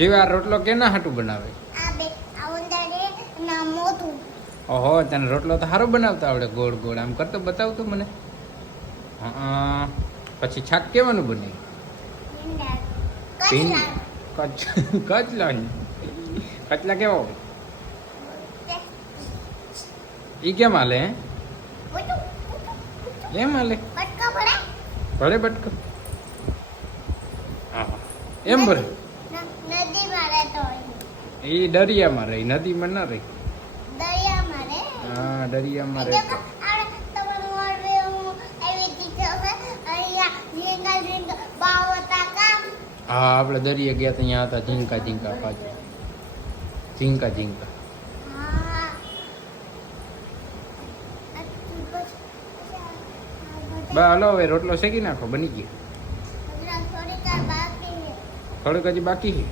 જેવા રોટલો કેના હાટું બનાવે? ઓહો, તને રોટલો તો સારો બનાવતા આવડે, ગોળ ગોળ આમ કરતો બતાવ તો મને. હા, પછી શાક કેવાનું બને? કચલા. કચલા કેવો? ઈ કેમ હાલે? એમ હાલે? ભલે બટકો. હા, એમ ભરે. એ દરિયામાં રહી, નદીમાં ના રહી. હા, દરિયામાં રહે. હા, આપણે દરિયા ગયા તો અહીંયા હતા ઝીંકા ઝીંકા પાછળ. ઝીંકા ઝીંકા. બા હલો, હવે રોટલો શેકી નાખો, બની ગયો. થોડીક હજી બાકી છે.